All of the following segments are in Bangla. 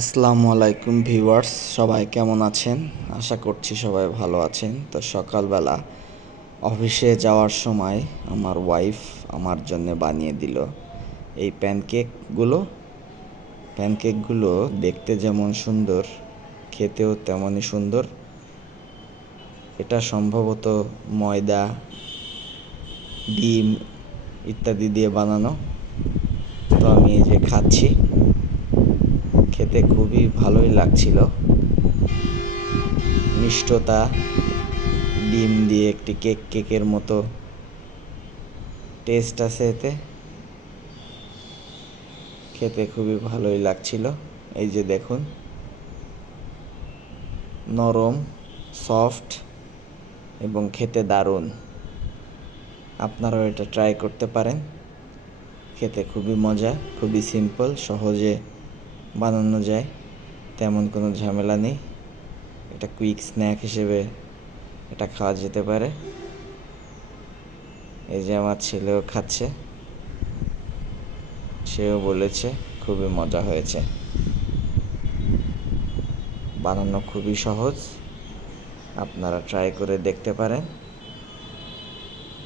আসসালামু আলাইকুম ভিউয়ার্স, সবাই কেমন আছেন? আশা করছি সবাই ভালো আছেন। তো সকালবেলা অফিসে যাওয়ার সময় আমার ওয়াইফ আমার জন্য বানিয়ে দিল এই প্যানকেকগুলো প্যানকেকগুলো দেখতে যেমন সুন্দর, খেতেও তেমনই সুন্দর। এটা সম্ভবত ময়দা, ডিম ইত্যাদি দিয়ে বানানো। তো আমি এই যে খাচ্ছি। খেতে খুবই ভালোই লাগছিল। মিষ্টতা, ডিম দিয়ে একটি কেক, কেকের মতো টেস্ট আছে এতে। খেতে খুবই ভালোই লাগছিল। এই যে দেখুন। নরম সফট এবং খেতে দারুণ। আপনারাও এটা ট্রাই করতে পারেন। খেতে খুবই মজা, খুবই সিম্পল সহজে বানানো যায়, তেমন কোনো ঝামেলা নেই। এটা কুইক স্ন্যাক হিসেবে এটা খাওয়া যেতে পারে। এই যে আমার ছেলেও খাচ্ছে। সেও বলেছে, খুবই মজা হয়েছে। বানানো খুবই সহজ। আপনারা ট্রাই করে দেখতে পারেন।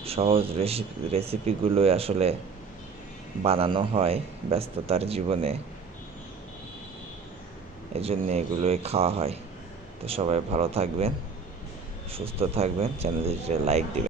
সহজ রেসিপি রেসিপিগুলোই আসলে বানানো হয় ব্যস্ততার জীবনে। এজন্য এগুলোই খাওয়া হয়। তো সবাই ভালো থাকবেন সুস্থ থাকবেন চ্যানেলটিতে লাইক দিবেন।